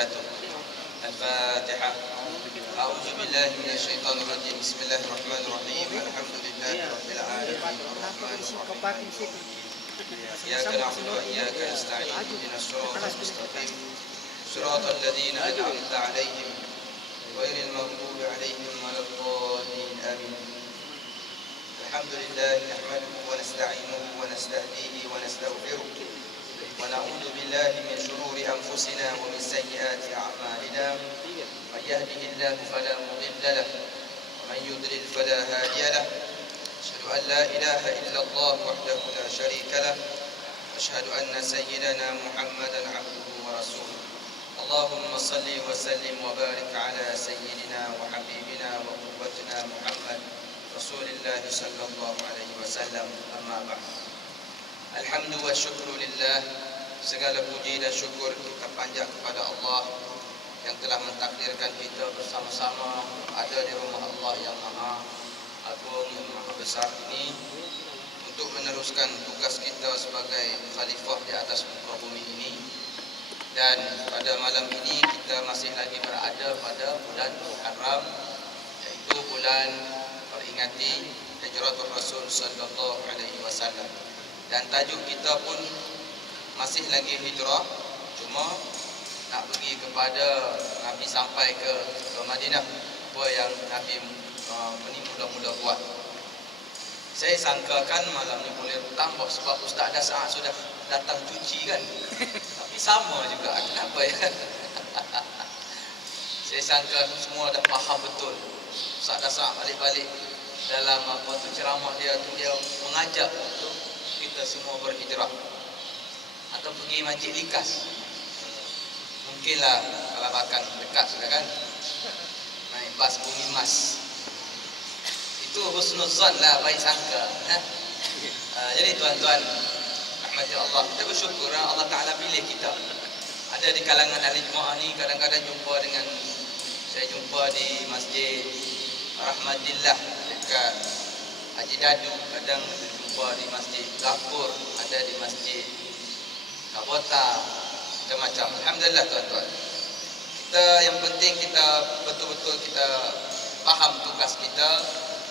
wabarakatuh. Al-Fatihah. A'udzu billahi minasyaitonir rajim. Bismillahirrahmanirrahim. Alhamdulillahirabbil alamin. Arrahmanirrahim. Iyyaka na'budu wa iyyaka nasta'in. Ihdinas siratal mustaqim. Siratal ladzina an'amta 'alaihim ghairil maghdubi 'alaihim waladdallin. Amin. Alhamdulillah nahmaduhu wa nasta'inuhu wa nastahdihi wa nastaghfiruh. Wa na'udzu billahi min shururi anfusina wa min sayyiati a'malina. Man yahdihillahu fala mudilla lahu wa man yudlil fala hadiya lahu. Asyhadu an la ilaha illallah wahdahu la syarika lahu wa asyhadu anna sayyidana Muhammadan 'abduhu wa rasuluh. Allahumma salli wa sallim wa barik ala sayyidina wa habibina wa qurratina Muhammad Rasulullah sallallahu alaihi wasallam. Amma ba'd. Alhamdu wa syukru lillah. Segala puji dan syukur kita panjat kepada Allah yang telah mentakdirkan kita bersama-sama ada di rumah Allah yang maha agung, yang maha besar ini untuk meneruskan tugas kita sebagai khalifah di atas muka bumi ini. Dan pada malam ini kita masih lagi berada pada bulan Muharram, yaitu bulan peringati hijratul Rasul sallallahu alaihi wasallam. Dan tajuk kita pun masih lagi hijrah, cuma nak pergi kepada Nabi sampai ke Madinah, apa yang Nabi mula-mula buat. Saya sangkakan malam ni boleh tambah sebab Ustaz Dasar sudah datang cuci kan. Tapi sama juga, kenapa ya? Saya sangka semua dah faham betul. Ustaz Dasar balik-balik dalam ceramah dia tu, dia mengajak untuk kita semua berhijrah atau pergi Masjid Likas. Mungkinlah kalau bahkan dekat sudah kan, naik bas Bumi Mas. Itu husnuzan lah, baik sangka. Jadi tuan-tuan rahmati Allah, kita bersyukur Allah Ta'ala pilih kita. Ada di kalangan ahli jemaah ni, kadang-kadang saya jumpa di Masjid Rahmatillah dekat Haji Dadu, kadang jumpa di Masjid Gafur, ada di Masjid Kabota, macam-macam. Alhamdulillah tuan-tuan. Kita yang penting kita betul-betul kita faham tugas kita.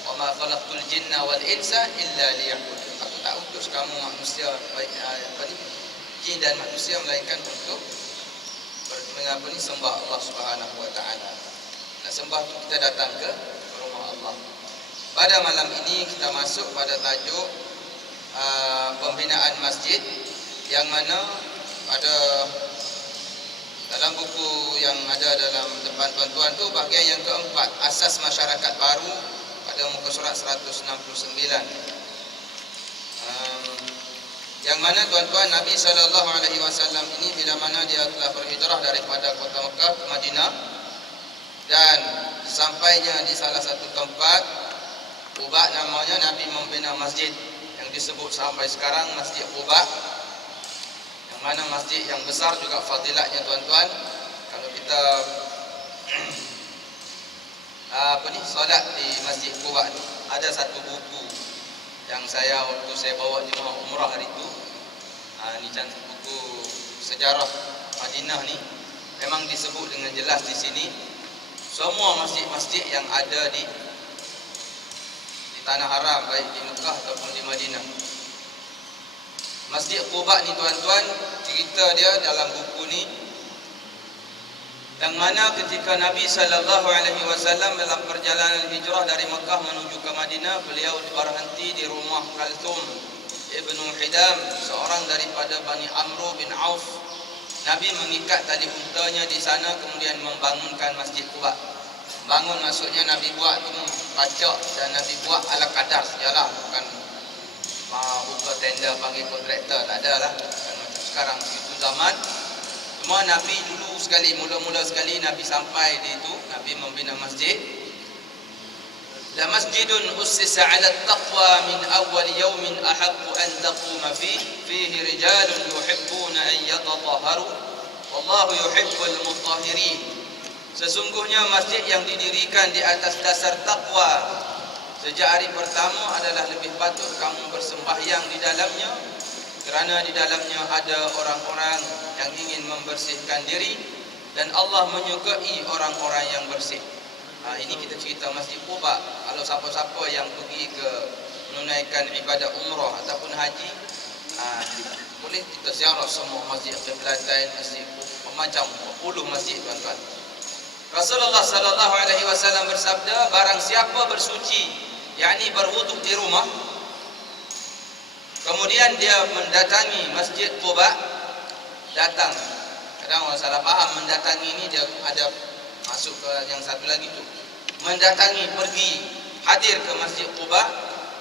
Wa ma khalaqtul jinna wal insa illa liya'budun. Aku tak utus kamu manusia jin dan manusia melainkan untuk sembah Allah Subhanahu wa taala. Nak sembah tu kita datang ke rumah Allah. Pada malam ini kita masuk pada tajuk pembinaan masjid, yang mana ada dalam buku yang ada dalam depan tuan-tuan tu bahagian yang keempat, asas masyarakat baru, pada muka surat 169. Yang mana tuan-tuan, Nabi SAW ini bila mana dia telah berhijrah daripada kota Mekah ke Madinah, dan sampainya di salah satu tempat Quba namanya, Nabi membina masjid yang disebut sampai sekarang Masjid Quba, yang mana masjid yang besar juga fadilatnya tuan-tuan. Kalau kita solat di Masjid Quba ni, ada satu buku yang waktu saya bawa jemaah umrah hari itu, ni cantik buku sejarah Madinah ni, memang disebut dengan jelas di sini semua masjid-masjid yang ada di tanah haram, baik di Mekah ataupun di Madinah. Masjid Quba ni tuan-tuan, cerita dia dalam buku ni, yang mana ketika Nabi SAW dalam perjalanan hijrah dari Mekah menuju ke Madinah, beliau berhenti di rumah Kalthum Ibnu Hidam, seorang daripada Bani Amru bin Auf. Nabi mengikat tali untanya di sana, kemudian membangunkan Masjid Quba. Bangun maksudnya Nabi buat tu pacak, dan Nabi buat ala kadar sajalah, bukan buka tenda panggil kontraktor, tak ada lah, bukan macam sekarang. Itu zaman cuma Nabi dulu sekali, mula-mula sekali Nabi sampai di itu, Nabi membina masjid. La masjidun ussisa 'ala taqwa min awwal yawmin ahaqqu an taquma fihi rijalun yuhibbuna an yatatahharu wallahu yuhibbul mutahhirin. Sesungguhnya masjid yang didirikan di atas dasar takwa sejak hari pertama adalah lebih patut kamu bersembahyang di dalamnya, kerana di dalamnya ada orang-orang yang ingin membersihkan diri, dan Allah menyukai orang-orang yang bersih. Ini kita cerita Masjid Quba. Kalau siapa-siapa yang pergi ke menunaikan ibadah umrah ataupun haji, boleh kita ziarah semua masjid Qiblatan, masjid macam 10 masjid tuan-tuan. Rasulullah sallallahu alaihi wasallam bersabda, barang siapa bersuci, yakni berwuduk di rumah, kemudian dia mendatangi Masjid Quba, datang. Kadang orang salah faham mendatangi ini dia ada masuk ke yang satu lagi tu. Mendatangi, pergi, hadir ke Masjid Quba,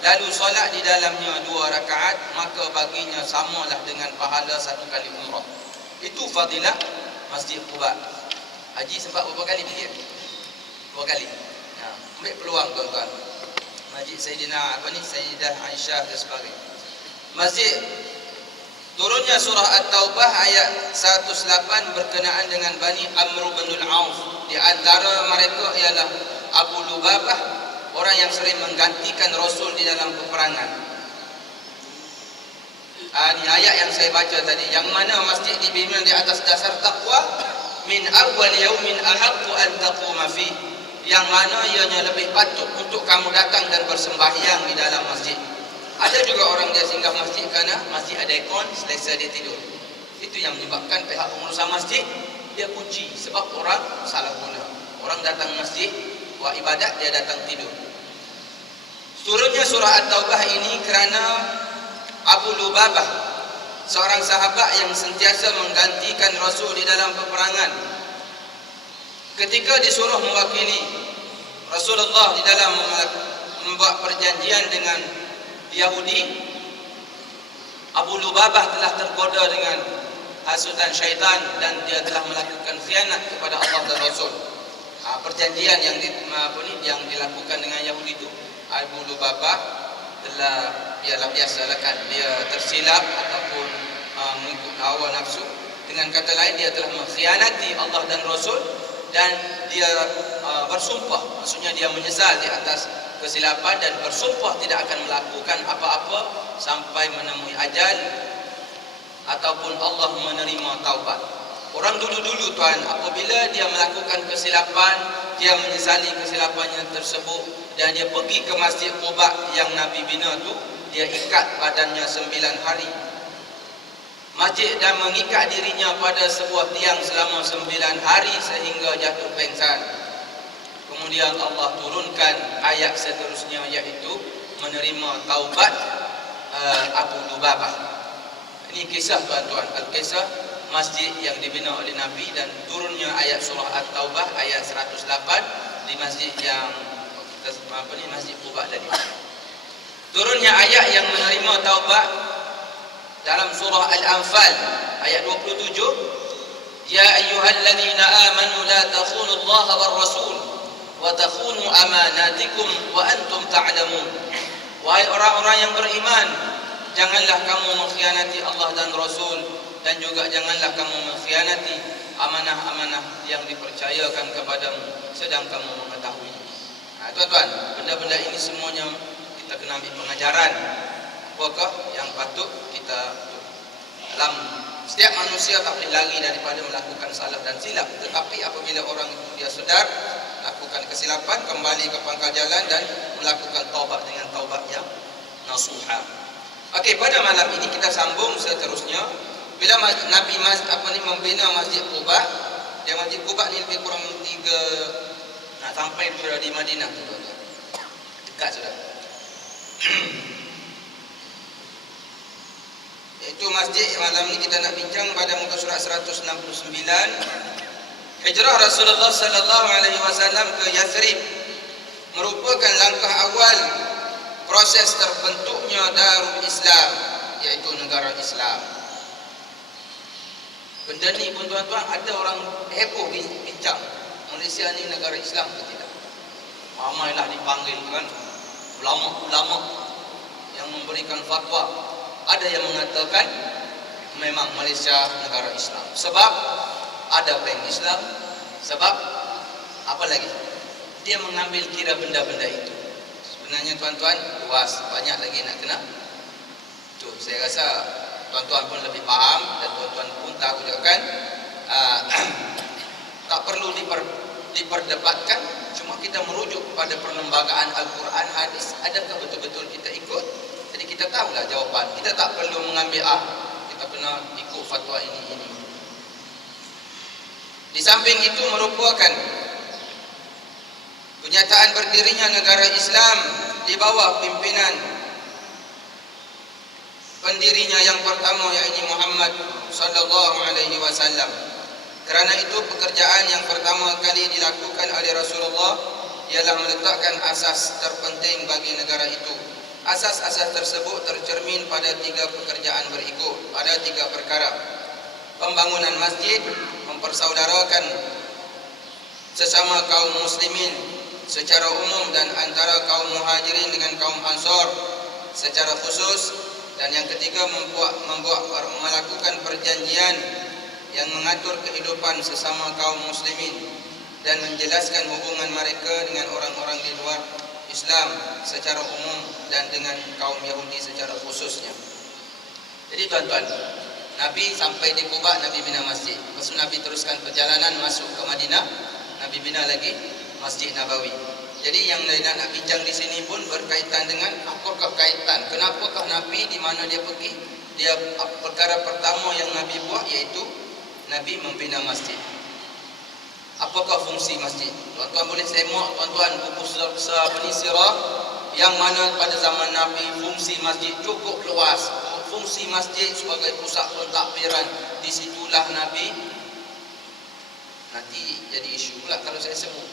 lalu solat di dalamnya 2 rakaat, maka baginya samalah dengan pahala 1 kali umrah. Itu fadilah Masjid Quba. Haji sempat berapa kali pergi? 2 kali. Ambil peluang tuan-tuan. Masjid Sayyidah Aisyah dan sebagainya. Masjid turunnya surah At-Taubah ayat 108 berkenaan dengan Bani Amr bin Auf. Di antara mereka ialah Abu Lubabah, orang yang sering menggantikan Rasul di dalam peperangan. Ini ayat yang saya baca tadi, yang mana masjid dibina di atas dasar takwa. Min awwal yaumin ahaqqu an taquma fi, yang mana ianya lebih patut untuk kamu datang dan bersembahyang di dalam masjid. Ada juga orang dia singgah masjid kerana masjid ada aircon, selesa dia tidur. Itu yang menyebabkan pihak pengurusan masjid dia kunci, sebab orang salah guna. Orang datang masjid buat ibadat, dia datang tidur. Turunnya surah At-Taubah ini kerana Abu Lubabah, seorang sahabat yang sentiasa menggantikan Rasul di dalam peperangan, ketika disuruh mewakili Rasulullah di dalam membuat perjanjian dengan Yahudi, Abu Lubabah telah tergoda dengan hasutan syaitan dan dia telah melakukan khianat kepada Allah dan Rasul. Perjanjian yang dilakukan dengan Yahudi itu, Abu Lubabah telah, biarlah biasalah kan, dia tersilap ataupun mengikut hawa nafsu. Dengan kata lain, dia telah mengkhianati Allah dan Rasul, dan dia bersumpah, maksudnya dia menyesal di atas kesilapan dan bersumpah tidak akan melakukan apa-apa sampai menemui ajal ataupun Allah menerima taubat. Orang dulu-dulu tuan, apabila dia melakukan kesilapan, dia menyesali kesilapannya tersebut dan dia pergi ke Masjid Quba yang Nabi bina tu, dia ikat badannya 9 hari masjid dan mengikat dirinya pada sebuah tiang selama 9 hari sehingga jatuh pingsan. Kemudian Allah turunkan ayat seterusnya, iaitu menerima taubat Abu Lubabah. Ini kisah tuan-tuan, al-kisah masjid yang dibina oleh Nabi dan turunnya ayat surah At-Taubah ayat 108 di masjid yang Masjid Quba tadi. Turunnya ayat yang menerima taubat dalam surah Al-Anfal ayat 27, ya ayyuhalladzina amanu la takhunu Allah war rasul wa takhunu amanatikum wa antum ta'lamun. Wahai orang-orang yang beriman, janganlah kamu mengkhianati Allah dan Rasul, dan juga janganlah kamu mengkhianati amanah-amanah yang dipercayakan kepadamu sedang kamu mengetahui. Tuan-tuan, benda-benda ini semuanya kita kena ambil pengajaran. Apakah yang patut kita dalam setiap manusia tak boleh lari daripada melakukan salah dan silap, tetapi apabila orang dia sedar melakukan kesilapan, kembali ke pangkal jalan dan melakukan taubat dengan taubat yang nasuha. Okey, pada malam ini kita sambung seterusnya. Bila Nabi membina Masjid Quba, dia Masjid Quba ni lebih kurang 3 nak sampai sudah di Madinah tu, dekat sudah. Itu masjid malam ni kita nak bincang pada muka surat 169. Hijrah Rasulullah sallallahu alaihi wasallam ke Yathrib merupakan langkah awal proses terbentuknya Darul Islam, iaitu negara Islam. Benda ni pun tuan-tuan, ada orang heboh bincang, Malaysia ni negara Islam ke tidak? Ramailah dipanggil kan ulama-ulama yang memberikan fatwa. Ada yang mengatakan memang Malaysia negara Islam sebab ada bank Islam, sebab apa lagi? Dia mengambil kira benda-benda itu. Sebenarnya tuan-tuan luas, banyak lagi nak kena. Tu saya rasa tuan-tuan pun lebih faham dan tuan-tuan pun tahu juga kan. diperdebatkan. Cuma kita merujuk kepada perlembagaan Al-Quran, hadis, adakah betul-betul kita ikut? Jadi kita tahulah jawapan. Kita tak perlu mengambil kita kena ikut fatwa ini. Di samping itu merupakan kenyataan berdirinya negara Islam di bawah pimpinan pendirinya yang pertama, yakni Muhammad sallallahu alaihi wasallam. Kerana itu pekerjaan yang pertama kali dilakukan oleh Rasulullah ialah meletakkan asas terpenting bagi negara itu. Asas-asas tersebut tercermin pada 3 pekerjaan berikut, pada 3 perkara. Pembangunan masjid, mempersaudarakan sesama kaum muslimin secara umum dan antara kaum muhajirin dengan kaum ansar secara khusus, dan yang ketiga melakukan perjanjian yang mengatur kehidupan sesama kaum muslimin dan menjelaskan hubungan mereka dengan orang-orang di luar Islam secara umum dan dengan kaum Yahudi secara khususnya. Jadi tuan-tuan, Nabi sampai di Quba, Nabi bina masjid. Lepas Nabi teruskan perjalanan masuk ke Madinah, Nabi bina lagi Masjid Nabawi. Jadi yang nak bincang di sini pun berkaitan dengan apakah kaitan, kenapakah Nabi di mana dia pergi, dia perkara pertama yang Nabi buat iaitu Nabi membina masjid. Apakah fungsi masjid? Tuan-tuan boleh semak tuan-tuan buku besar sirah yang mana pada zaman Nabi fungsi masjid cukup luas. Fungsi masjid sebagai pusat pentadbiran, di situlah Nabi. Nanti jadi isu pula kalau saya sebut.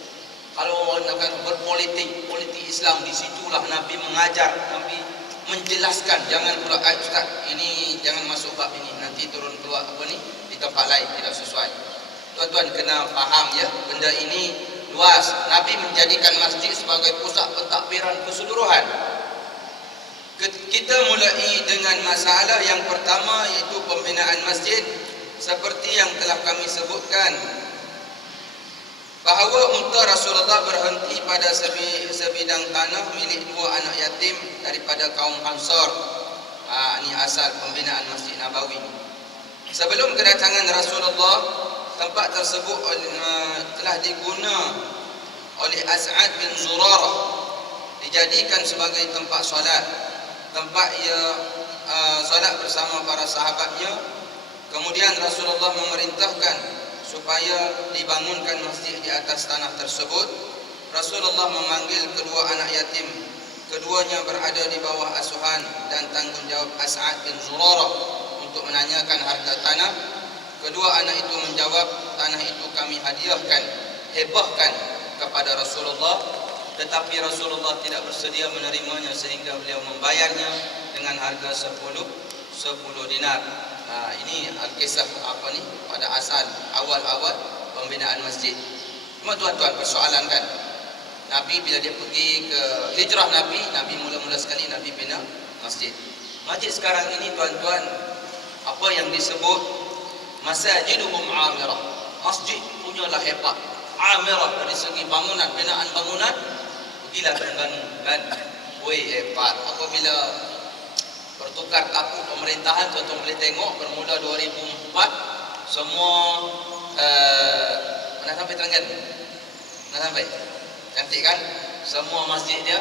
Kalau orang akan berpolitik, politik Islam, di situlah Nabi mengajar, Nabi menjelaskan. Jangan pula ustaz ini jangan masuk bab ini, nanti turun keluar di tempat lain tidak sesuai. Tuan-tuan kena faham ya, benda ini luas. Nabi menjadikan masjid sebagai pusat pentadbiran keseluruhan. Kita mulai dengan masalah yang pertama, iaitu pembinaan masjid. Seperti yang telah kami sebutkan, bahawa unta Rasulullah berhenti pada sebidang tanah milik 2 anak yatim daripada kaum Ansar. Ini asal pembinaan Masjid Nabawi. Sebelum kedatangan Rasulullah, tempat tersebut telah diguna oleh As'ad bin Zurarah, dijadikan sebagai tempat solat, tempat ia solat bersama para sahabatnya. Kemudian Rasulullah memerintahkan supaya dibangunkan masjid di atas tanah tersebut. Rasulullah memanggil kedua anak yatim. Keduanya berada di bawah asuhan dan tanggungjawab As'ad bin Zurarah untuk menanyakan harga tanah. Kedua anak itu menjawab, tanah itu kami hadiahkan, hebahkan kepada Rasulullah. Tetapi Rasulullah tidak bersedia menerimanya sehingga beliau membayarnya dengan harga 10 dinar. Ini Al-Kisah pada asal awal-awal pembinaan masjid. Cuma tuan-tuan persoalan kan, Nabi bila dia pergi ke hijrah Nabi mula-mula sekali Nabi bina masjid. Masjid sekarang ini tuan-tuan, apa yang disebut masajiduhum amirah. Masjid punyalah hebat, amirah dari segi bangunan, binaan bangunan. Pergilah Terengganu kan, hebat. Apabila bertukar tapu pemerintahan, tuan-tuan boleh tengok bermula 2004 semua mana sampai Terengganu? Mana sampai? Cantik kan? Semua masjid dia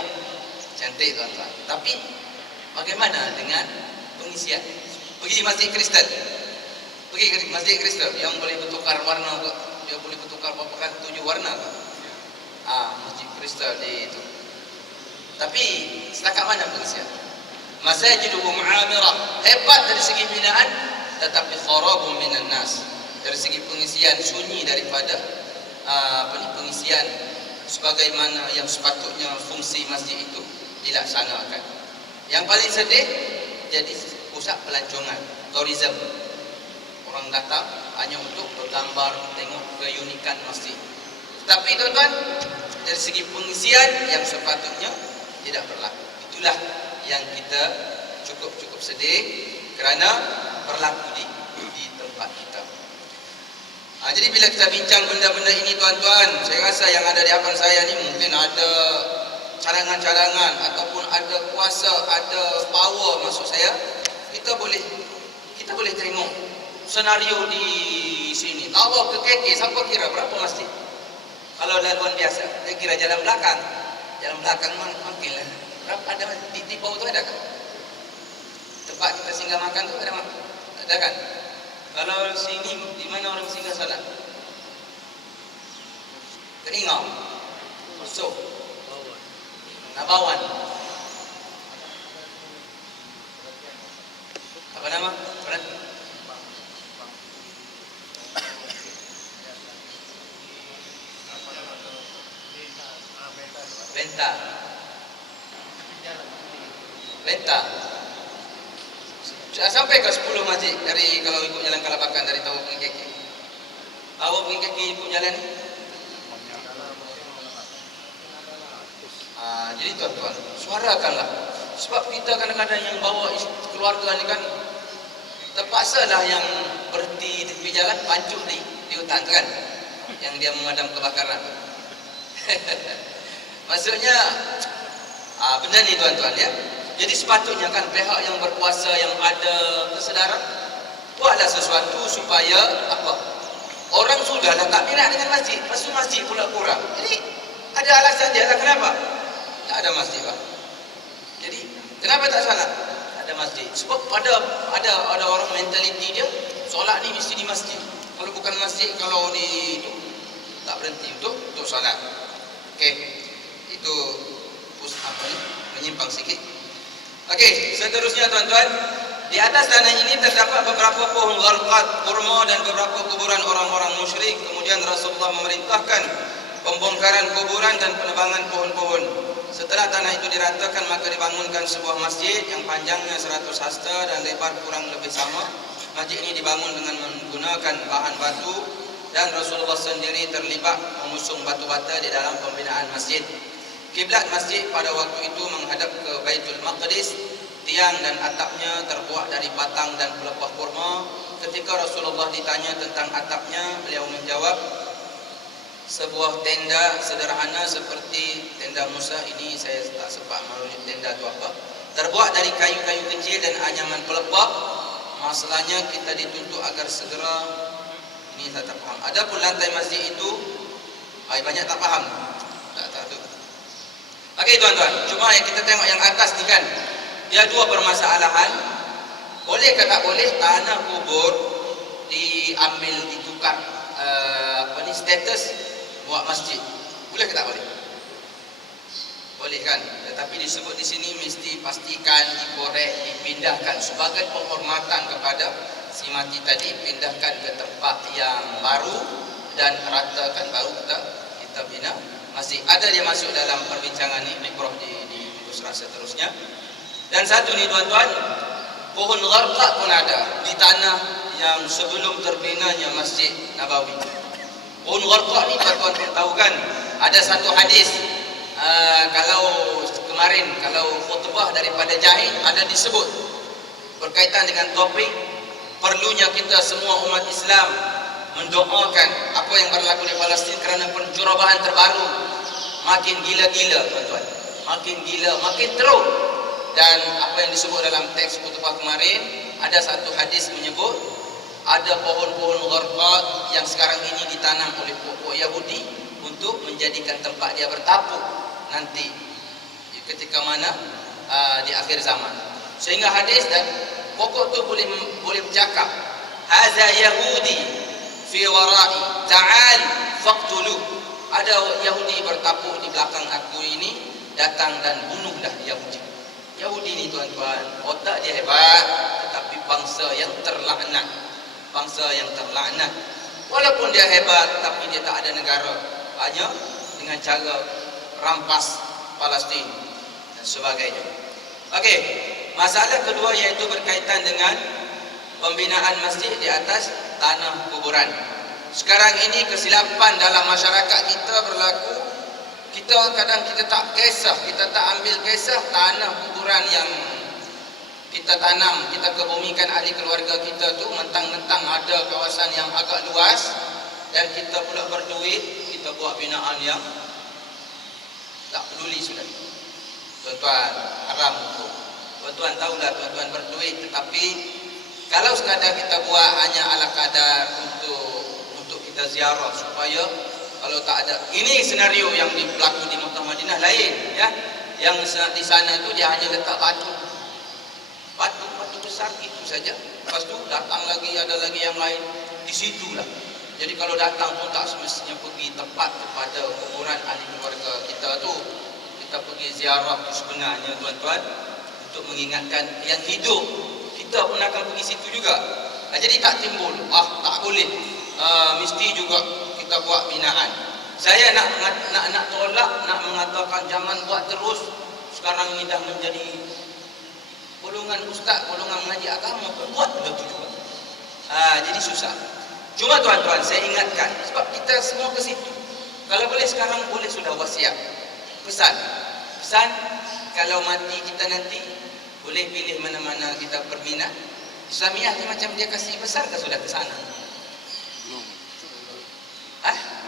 cantik tuan-tuan. Tapi bagaimana dengan pengisian? Pergi masjid Kristen. Pergi ke masjid Kristen yang boleh bertukar warna ke? Dia boleh bertukar berapa kan 7 warna ke? Masjid Kristen itu. Tapi setakat mana pengisian? Masajiduhum amirah, hebat dari segi binaan, tetapi kharabun minan nas. Dari segi pengisian sunyi daripada pengisian sebagaimana yang sepatutnya fungsi masjid itu dilaksanakan. Yang paling sedih, jadi pusat pelancongan, tourism. Orang datang hanya untuk bergambar, tengok keunikan masjid. Tapi tuan-tuan, dari segi pengisian yang sepatutnya tidak berlaku. Itulah yang kita cukup sedih kerana berlaku di tempat kita. Jadi bila kita bincang benda-benda ini tuan-tuan, saya rasa yang ada di hadapan saya ni mungkin ada cadangan-cadangan ataupun ada kuasa, ada power maksud saya. Kita boleh tengok senario di sini. Tawaf ke KK, siapa kira berapa masjid? Kalau Kalau laluan biasa, dia kira jalan belakang. Jalan belakang makinlah. Berapa ada di bawah tu ada kan? Tempat kita singgah makan tu ada kan? Kalau sini di mana orang singgah salat? Keringau, Musuh, Nabawan. Apa nama? Benta. Sampai ke 10 masjid dari kalau ikut jalan Kalabakan dari Tawau pergi kaki. Tawau pergi kaki ikut jalan. Jadi tuan-tuan, suarakanlah. Sebab kita kadang-kadang yang bawa keluarga ni kan terpaksalah yang berhenti di tepi jalan pancung di hutan tu kan, yang dia memadam kebakaran. Maksudnya benda ni tuan-tuan ya. Jadi sepatutnya kan pihak yang berkuasa yang ada kesedaran buatlah sesuatu supaya apa? Orang sudahlah tak minat dengan masjid, lepas tu masjid pula kurang. Jadi ada alasan dia lah kenapa? Tak ada masjid Pak. Jadi kenapa tak salat? Ada masjid. Sebab ada orang mentaliti dia solat ni mesti di masjid. Kalau bukan masjid, kalau di itu tak berhenti untuk salat. Okey. Itu menyimpang sikit. Okey, seterusnya tuan-tuan, di atas tanah ini terdapat beberapa pohon gharqad, kurma dan beberapa kuburan orang-orang musyrik. Kemudian Rasulullah memerintahkan pembongkaran kuburan dan penebangan pohon-pohon. Setelah tanah itu diratakan, maka dibangunkan sebuah masjid yang panjangnya 100 hasta dan lebar kurang lebih sama. Masjid ini dibangun dengan menggunakan bahan batu dan Rasulullah sendiri terlibat mengusung batu bata di dalam pembinaan masjid. Kiblat masjid pada waktu itu menghadap ke Baitul Maqdis. Tiang dan atapnya terbuat dari batang dan pelepah kurma. Ketika Rasulullah ditanya tentang atapnya, beliau menjawab, sebuah tenda sederhana seperti tenda Musa. Ini saya tak sempat merujuk tenda itu apa. Terbuat dari kayu-kayu kecil dan anyaman pelepah. Masalahnya kita dituntut agar segera. Ini saya tak faham. Adapun lantai masjid itu, banyak tak faham. Tak tahu. Okey tuan-tuan, cuma yang kita tengok yang atas ni kan, dia dua permasalahan. Boleh ke tak boleh tanah kubur diambil, ditukar status buat masjid? Boleh ke tak boleh? Boleh kan? Tetapi disebut di sini mesti pastikan dikorek, dipindahkan sebagai penghormatan kepada si mati tadi, pindahkan ke tempat yang baru dan ratakan, baru kita bina masjid. Ada dia masuk dalam perbincangan ni, mikroh di Busra seterusnya. Dan satu ni tuan-tuan, pohon gharqad pun ada di tanah yang sebelum terbinanya Masjid Nabawi. Pohon gharqad ni tuan-tuan pun tahu kan, ada satu hadis kalau kemarin kalau khutbah daripada Jahid ada disebut berkaitan dengan topik perlunya kita semua umat Islam mendoakan apa yang berlaku di Palestin kerana penjurabahan terbaru makin gila-gila tuan-tuan, makin gila, makin teruk. Dan apa yang disebut dalam teks khutbah kemarin, ada satu hadis menyebut ada pohon-pohon gharqad yang sekarang ini ditanam oleh pokok Yahudi untuk menjadikan tempat dia bertapuk nanti ketika mana di akhir zaman. Sehingga hadis dan pokok tu boleh bercakap, haza Yahudi fi warai ta'al faqtulu. Ada Yahudi bertapuk di belakang aku ini, datang dan bunuhlah Yahudi. Yahudi ni tuan-tuan, otak dia hebat, tetapi bangsa yang terlaknat. Bangsa yang terlaknat. Walaupun dia hebat, tapi dia tak ada negara. Hanya dengan cara rampas Palestin dan sebagainya. Okey, masalah kedua iaitu berkaitan dengan pembinaan masjid di atas tanah kuburan. Sekarang ini kesilapan dalam masyarakat kita berlaku. Kita kadang kita tak kisah, kita tak ambil kisah tanah kuburan yang kita tanam, kita kebumikan ahli keluarga kita tu, mentang-mentang ada kawasan yang agak luas dan kita pula berduit, kita buat binaan yang tak peduli sudah. Tuan-tuan, haram hukum. Tuan-tuan tahulah, tuan-tuan berduit, tetapi kalau sekadar kita buat hanya ala kadar untuk kita ziarah supaya Kalau tak ada, ini senario yang berlaku di Mekah Madinah lain, ya. Yang di sana tu dia hanya letak batu besar itu saja. Lepas tu datang lagi, ada lagi yang lain di situlah. Jadi kalau datang pun tak semestinya pergi tepat kepada kuburan ahli keluarga kita tu. Kita pergi ziarah sebenarnya tuan-tuan untuk mengingatkan yang hidup. Kita pun akan pergi situ juga. Jadi tak timbul, tak boleh. Mesti juga kita buat binaan. Saya nak tolak, nak mengatakan jangan buat terus. Sekarang ini dah menjadi golongan ustaz, golongan mengaji agama, buat begitu juga. Jadi susah. Cuma tuan-tuan, saya ingatkan, sebab kita semua ke situ. Kalau boleh sekarang, boleh sudah wasiat. Pesan, kalau mati kita nanti, boleh pilih mana-mana kita berminat. Islamiah ni macam dia kasih besar ke sudah ke sana?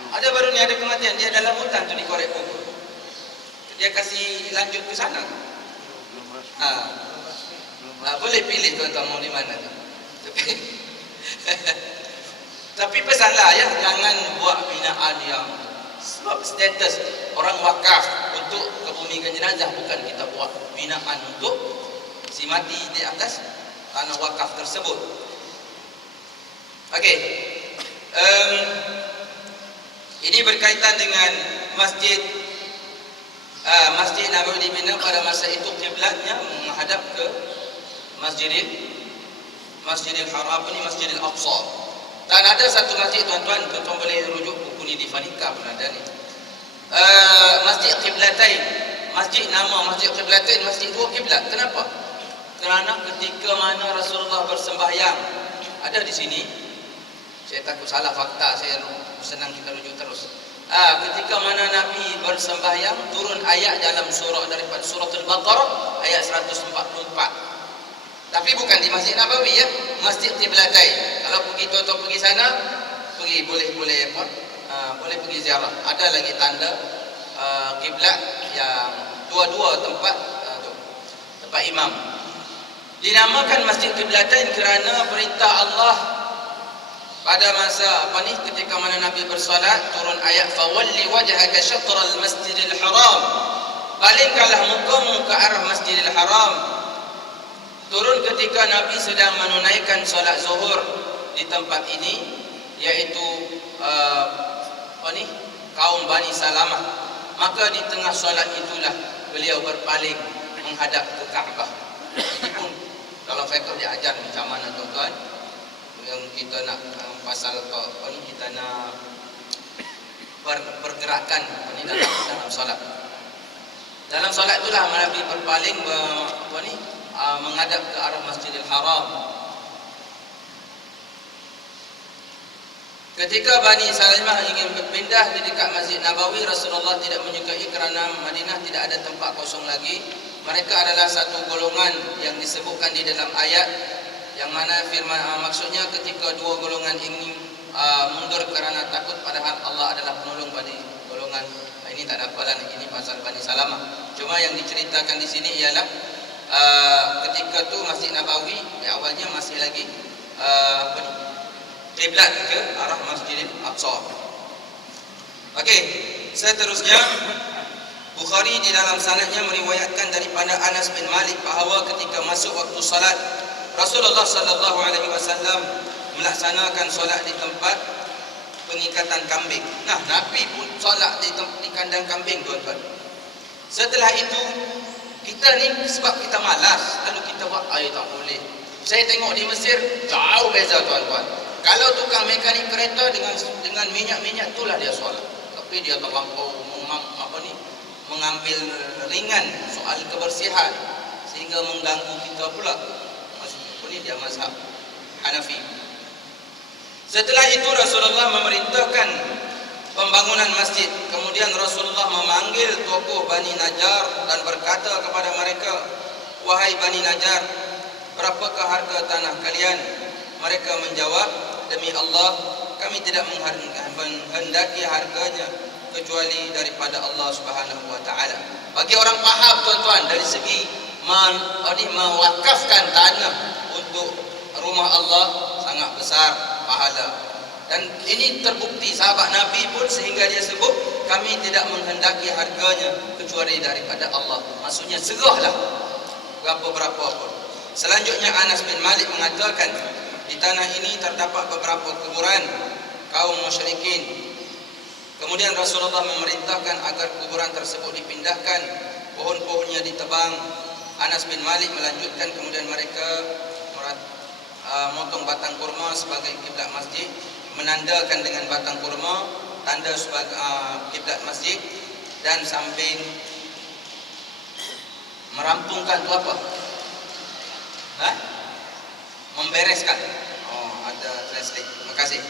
Ada baru ni ada kematian, dia dalam hutan tu dikorek kubur. Dia kasih lanjut ke sana. Boleh pilih tuan-tuan mau di mana tu. Tapi pesanlah ya, jangan buat binaan yang sebab status orang wakaf untuk kebumikan jenazah, bukan kita buat binaan untuk si mati di atas tanah wakaf tersebut. Okey. Ini berkaitan dengan Masjid Nabawi dibina pada masa itu, kiblatnya menghadap ke Masjidil Haram ni, Masjidil Aqsa. Dan ada satu masjid tuan-tuan boleh rujuk buku ni di Fanika pun ada ni. Masjid Qiblatain. Nama Masjid Qiblatain, masjid dua kiblat. Kenapa? Kerana ketika mana Rasulullah bersembahyang, ada di sini. Saya takut salah fakta, saya senang kita rujuk terus. Ketika mana Nabi bersembahyang, turun ayat dalam daripada surah Al-Baqarah ayat 144. Tapi bukan di Masjid Nabawi ya, Masjid Qiblatain. Kalau pergi tuan-tuan pergi sana, boleh pergi ziarah. Ada lagi tanda kiblat yang dua-dua tempat imam. Dinamakan Masjid Qiblatain kerana perintah Allah pada masa ketika mana Nabi bersolat, turun ayat fawalli wajhaka syatral masjidil haram. Palingkanlah mukamu ke arah Masjidil Haram. Turun ketika Nabi sedang menunaikan solat zuhur di tempat ini, iaitu kaum Bani Salamah. Maka di tengah solat itulah beliau berpaling menghadap ke Kaabah. Itu dalam fiqh dia ajar macam mana tuan-tuan, yang kita nak pasal kita nak pergerakan dalam solat. Dalam solat itulah Nabi berpaling menghadap ke arah Masjidil Haram. Ketika Bani Salamah ingin berpindah di dekat Masjid Nabawi, Rasulullah tidak menyukai kerana Madinah tidak ada tempat kosong lagi. Mereka adalah satu golongan yang disebutkan di dalam ayat, yang mana firman maksudnya ketika dua golongan ini mundur kerana takut, padahal Allah adalah penolong bagi golongan. Ini tak ada apalah, ini pasal Bani Salamah. Cuma yang diceritakan di sini ialah ketika tu Masjid Nabawi awalnya masih lagi kiblat ke arah Masjidil Aqsa. Okey, seterusnya Bukhari di dalam sanadnya meriwayatkan daripada Anas bin Malik bahawa ketika masuk waktu salat, Rasulullah sallallahu alaihi wasallam melaksanakan solat di tempat pengikatan kambing. Nah, Nabi pun solat di kandang kambing tuan-tuan. Setelah itu kita ni sebab kita malas, lalu kita buat tak boleh. Saya tengok di Mesir jauh beza tuan-tuan. Kalau tukang mekanik kereta dengan minyak-minyak itulah dia solat. Tapi dia terlampau mengambil ringan soal kebersihan sehingga mengganggu kita pula. Ini dia mazhab Hanafi. Setelah itu Rasulullah memerintahkan pembangunan masjid. Kemudian Rasulullah memanggil tokoh Bani Najjar dan berkata kepada mereka, "Wahai Bani Najjar, berapakah harga tanah kalian?" Mereka menjawab, "Demi Allah, kami tidak menghendaki harganya kecuali daripada Allah Subhanahu wa taala." Bagi orang faham tuan-tuan, dari segi mewakafkan tanah untuk rumah Allah sangat besar pahala. Dan ini terbukti sahabat Nabi pun sehingga dia sebut, kami tidak menghendaki harganya kecuali daripada Allah. Maksudnya serahlah berapa-berapa pun. Selanjutnya Anas bin Malik mengatakan, di tanah ini terdapat beberapa kuburan kaum musyrikin. Kemudian Rasulullah memerintahkan agar kuburan tersebut dipindahkan, pohon-pohonnya ditebang. Anas bin Malik melanjutkan, kemudian mereka motong batang kurma sebagai kiblat masjid, menandakan dengan batang kurma tanda sebagai kiblat masjid, dan samping merampungkan itu apa? Membereskan. Oh, ada translate. Terima kasih.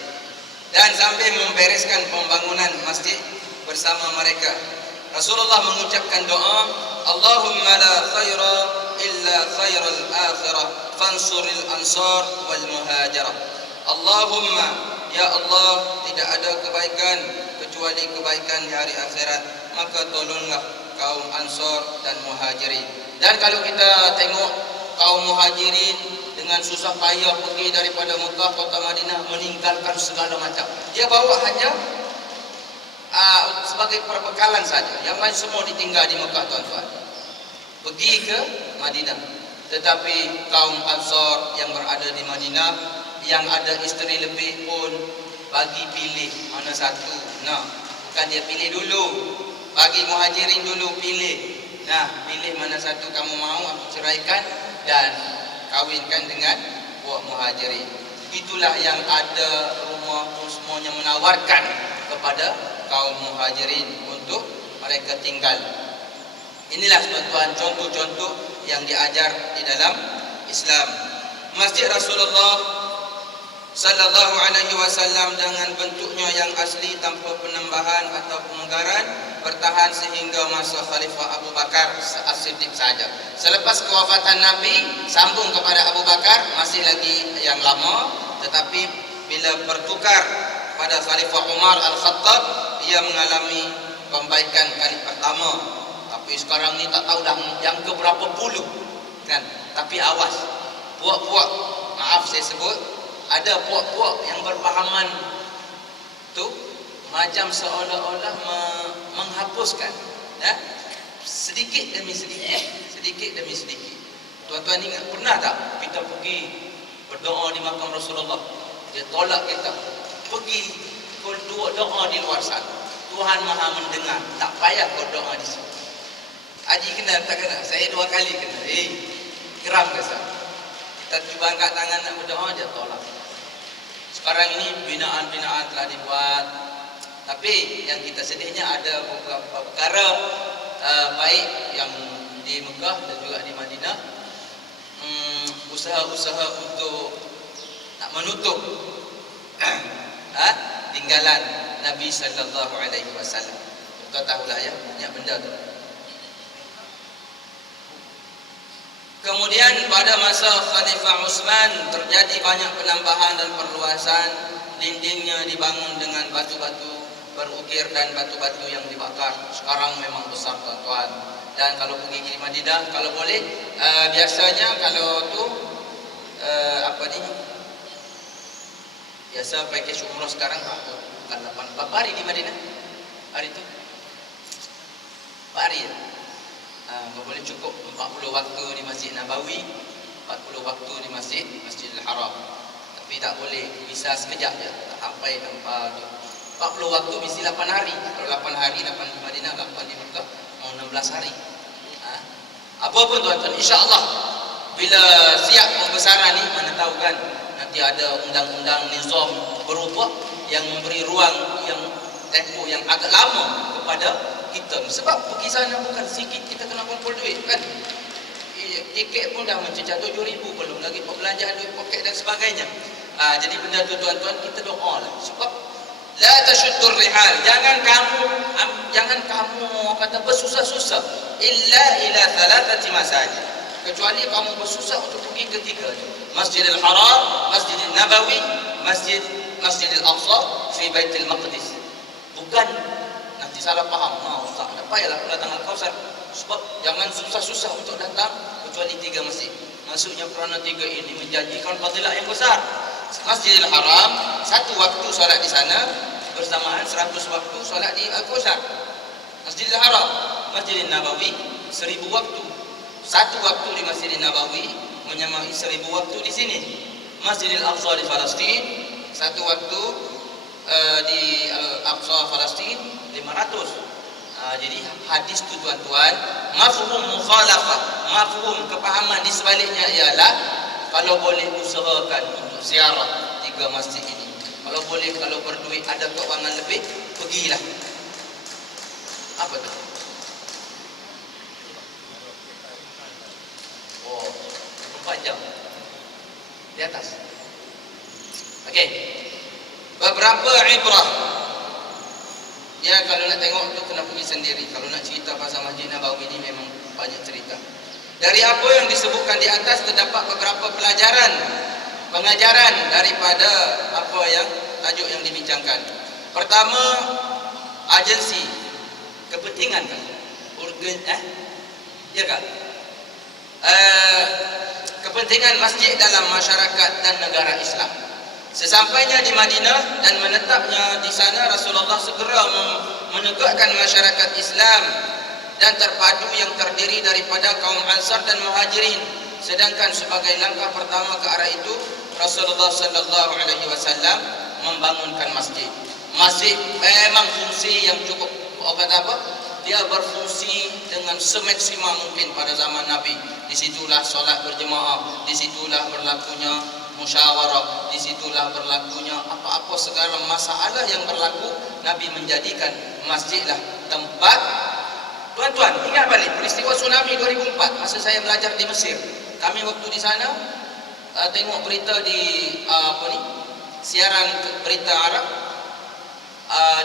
Dan sambil membereskan pembangunan masjid bersama mereka, Rasulullah mengucapkan doa, Allahumma la khaira illa khairal akhirah fansuril ansar wal muhajirah. Allahumma, ya Allah, tidak ada kebaikan kecuali kebaikan di hari akhirat, maka tolonglah kaum ansar dan muhajirin. Dan kalau kita tengok kaum muhajirin dengan susah payah pergi daripada Mekah kota Madinah, meninggalkan segala macam. Dia bawa hanya sebagai perbekalan saja. Yang lain semua ditinggal di Mekah, tuan-tuan. Pergi ke Madinah. Tetapi kaum Ansar yang berada di Madinah, yang ada isteri lebih pun bagi pilih mana satu. Nah, bukan dia pilih dulu. Bagi muhajirin dulu pilih. Nah, pilih mana satu kamu mau, aku ceraikan dan kawinkan dengan buat muhajirin. Itulah yang ada rumah semuanya menawarkan kepada kaum muhajirin untuk mereka tinggal. Inilah tuan-tuan contoh-contoh yang diajar di dalam Islam. Masjid Rasulullah sallallahu alaihi wasallam dengan bentuknya yang asli tanpa penambahan atau pemenggaran bertahan sehingga masa Khalifah Abu Bakar As-Siddiq saja. Selepas kewafatan Nabi sambung kepada Abu Bakar, masih lagi yang lama, tetapi bila bertukar pada Khalifah Umar Al-Khattab, ia mengalami pembaikan kali pertama. Tapi sekarang ni tak tahu dah yang ke berapa puluh kan. Tapi awas, puak-puak, maaf saya sebut, ada puak-puak yang berpahaman tu macam seolah-olah menghapuskan sedikit demi sedikit. Tuan-tuan ingat, pernah tak kita pergi berdoa di makam Rasulullah, dia tolak kita pergi doa di luar sana, Tuhan Maha mendengar, tak payah kau doa di sini. Haji kena tak kena? Saya 2 kali kena. Geram ke saya? Kita cuba angkat tangan nak berdoa, dia tolak. Sekarang ini binaan-binaan telah dibuat, tapi yang kita sedihnya ada beberapa perkara baik yang di Mekah dan juga di Madinah, usaha-usaha untuk nak menutup tinggalan Nabi sallallahu alaihi wasallam. Kita tahulah ya, banyak benda tu. Kemudian pada masa Khalifah Utsman terjadi banyak penambahan dan perluasan. Dindingnya dibangun dengan batu-batu berukir dan batu-batu yang dibakar. Sekarang memang besar, tuan-tuan. Dan kalau pergi ke Madinah, kalau boleh, biasanya kalau tu biasa package umrah sekarang bukan 8 berapa hari di Madinah hari tu? Berapa hari ya? Boleh cukup 40 waktu di Masjid Nabawi, 40 waktu di Masjidil Haram. Tapi tak boleh, bisa sekejap je, tak sampai 40 waktu mesti 8 hari. Kalau 8 hari, 8 di Madinah, 8 di Mekah, mau 16 hari. Apa pun tuan-tuan, insya-Allah bila siap pembesaran ni, mana tahu kan nanti ada undang-undang nizam berubah yang memberi ruang yang tempoh yang agak lama kepada kita. Sebab pergi sana bukan sikit, kita kena kumpul duit kan. Tiket pun dah mencecah 7,000, belum lagi perbelanjaan duit poket dan sebagainya. Jadi benda tu tuan-tuan, kita doa lah. Sebab la tashuddur rihal, jangan kamu kata bersusah-susah illa ila thalathati masajid, kecuali kamu bersusah untuk pergi ke 3 Masjidil Haram, Masjidil Nabawi, Masjidil Aqsa fi Baitul Maqdis. Bukan nanti salah faham, ustaz, tak payahlah datang Al-Kausar. Sebab jangan susah-susah untuk datang kecuali 3 masjid. Maksudnya kerana 3 ini menjanjikan fadilah yang besar. Masjidil Haram 1 waktu solat di sana bersamaan 100 waktu solat di Al-Kausar. Masjidil Haram, Masjidil Nabawi 1000 waktu. 1 waktu di Masjidil Nabawi menyamai 1000 waktu di sini. Masjidil Aqsa di Palestin 1 waktu di Al-Aqsa Palestin 500. Jadi hadis tu tuan-tuan, mafhum mukhalafah, mafhum kepahaman di sebaliknya ialah kalau boleh usahakan untuk ziarah 3 masjid ini. Kalau boleh, kalau berduit ada keuangan lebih, pergilah. Apa tu? Oh, 4 jam di atas. Okey. Beberapa ibrah. Ya, kalau nak tengok tu kena pergi sendiri. Kalau nak cerita pasal Masjid Nabawi ini memang banyak cerita. Dari apa yang disebutkan di atas terdapat beberapa pengajaran daripada apa yang tajuk yang dibincangkan. Pertama, agensi kepentingan kan? Ya kan? Kepentingan masjid dalam masyarakat dan negara Islam. Sesampainya di Madinah dan menetapnya di sana, Rasulullah segera menegakkan masyarakat Islam dan terpadu yang terdiri daripada kaum Ansar dan Muhajirin. Sedangkan sebagai langkah pertama ke arah itu, Rasulullah sallallahu alaihi wasallam membangunkan masjid. Masjid memang fungsi yang cukup dia berfungsi dengan semaksimal mungkin pada zaman Nabi. Disitulah solat berjemaah, disitulah berlakunya musyawarah, disitulah berlakunya apa-apa segala masalah yang berlaku. Nabi menjadikan masjidlah tempat. Tuan-tuan, ingat balik peristiwa tsunami 2004 masa saya belajar di Mesir. Kami waktu di sana tengok berita di siaran berita Arab,